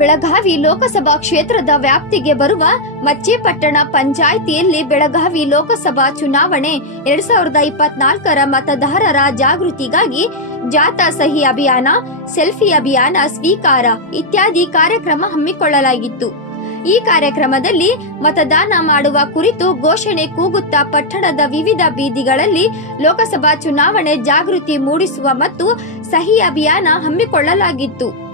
ಬೆಳಗಾವಿ ಲೋಕಸಭಾ ಕ್ಷೇತ್ರದ ವ್ಯಾಪ್ತಿಗೆ ಬರುವ ಮಚ್ಚಿಪಟ್ಟಣ ಪಂಚಾಯಿತಿಯಲ್ಲಿ ಬೆಳಗಾವಿ ಲೋಕಸಭಾ ಚುನಾವಣೆ ಎರಡ್ ಸಾವಿರದ ಇಪ್ಪತ್ನಾಲ್ಕರ ಮತದಾರರ ಜಾಗೃತಿಗಾಗಿ ಜಾಥಾ ಸಹಿ ಅಭಿಯಾನ, ಸೆಲ್ಫಿ ಅಭಿಯಾನ ಸ್ವೀಕಾರ ಇತ್ಯಾದಿ ಕಾರ್ಯಕ್ರಮ ಹಮ್ಮಿಕೊಳ್ಳಲಾಗಿತ್ತು. ಈ ಕಾರ್ಯಕ್ರಮದಲ್ಲಿ ಮತದಾನ ಮಾಡುವ ಕುರಿತು ಘೋಷಣೆ ಕೂಗುತ್ತಾ ಪಟ್ಟಣದ ವಿವಿಧ ಬೀದಿಗಳಲ್ಲಿ ಲೋಕಸಭಾ ಚುನಾವಣೆ ಜಾಗೃತಿ ಮೂಡಿಸುವ ಮತ್ತು ಸಹಿ ಅಭಿಯಾನ ಹಮ್ಮಿಕೊಳ್ಳಲಾಗಿತ್ತು.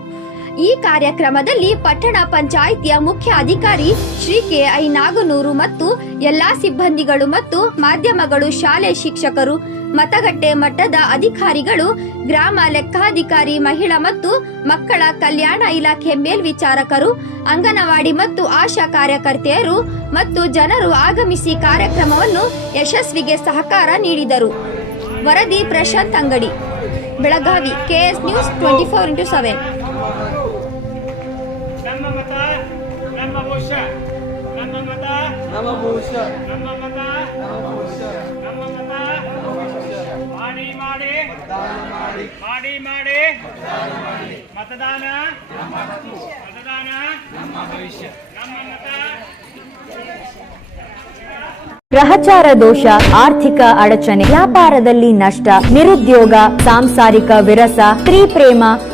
ಈ ಕಾರ್ಯಕ್ರಮದಲ್ಲಿ ಪಟ್ಟಣ ಪಂಚಾಯಿತಿಯ ಮುಖ್ಯ ಅಧಿಕಾರಿ ಶ್ರೀ ಕೆ ಐ ನಾಗನೂರು ಮತ್ತು ಎಲ್ಲಾ ಸಿಬ್ಬಂದಿಗಳು ಮತ್ತು ಮಾಧ್ಯಮಗಳು, ಶಾಲೆ ಶಿಕ್ಷಕರು, ಮತಗಟ್ಟೆ ಮಟ್ಟದ ಅಧಿಕಾರಿಗಳು, ಗ್ರಾಮ ಲೆಕ್ಕಾಧಿಕಾರಿ, ಮಹಿಳಾ ಮತ್ತು ಮಕ್ಕಳ ಕಲ್ಯಾಣ ಇಲಾಖೆ ಮೇಲ್ವಿಚಾರಕರು, ಅಂಗನವಾಡಿ ಮತ್ತು ಆಶಾ ಕಾರ್ಯಕರ್ತೆಯರು ಮತ್ತು ಜನರು ಆಗಮಿಸಿ ಕಾರ್ಯಕ್ರಮವನ್ನು ಯಶಸ್ವಿಗೆ ಸಹಕಾರ ನೀಡಿದರು. ವರದಿ Prashant Angadi. Belagavi, KS news twenty four into seven. ಗ್ರಹಚಾರ ದೋಷ ಆರ್ಥಿಕ ಅಡಚಣೆ ವ್ಯಾಪಾರದಲ್ಲಿ ನಷ್ಟ ನಿರುದ್ಯೋಗ ಸಾಂಸಾರಿಕ ವಿರಸ ಸ್ತ್ರೀ ಪ್ರೇಮ